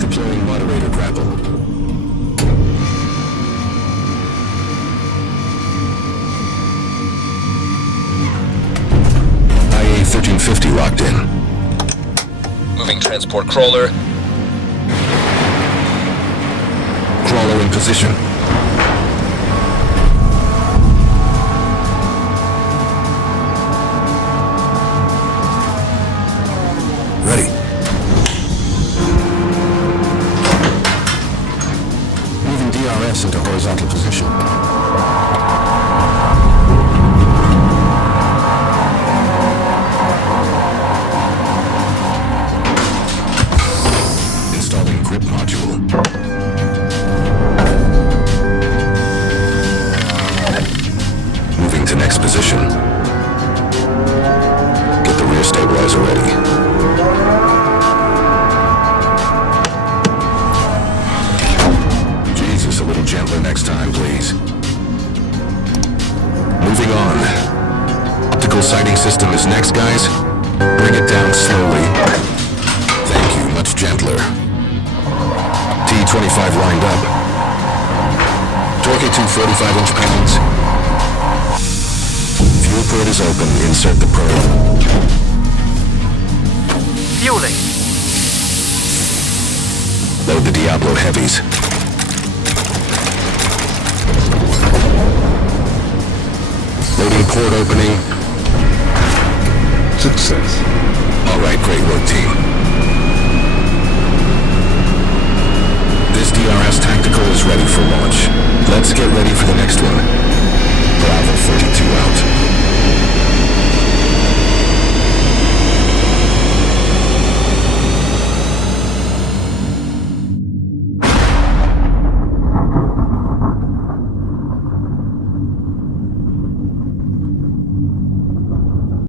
Deploying moderator grapple. IA 1350 locked in. Moving transport crawler. Crawler in position. Ready. Moving DRS into horizontal position. Installing grip module. Moving to next position. Get the rear stabilizer ready. A little gentler next time, please. Moving on. Optical sighting system is next, guys. Bring it down slowly. Thank you, much gentler. T-25 lined up. Torque to 45-inch pounds. Fuel port is open. Insert the probe. Fueling. Load the Diablo heavies. Loading port opening. Success. All right, great work, team. This DRS Tactical is ready for launch. Let's get ready for the next one. Bravo 42 out.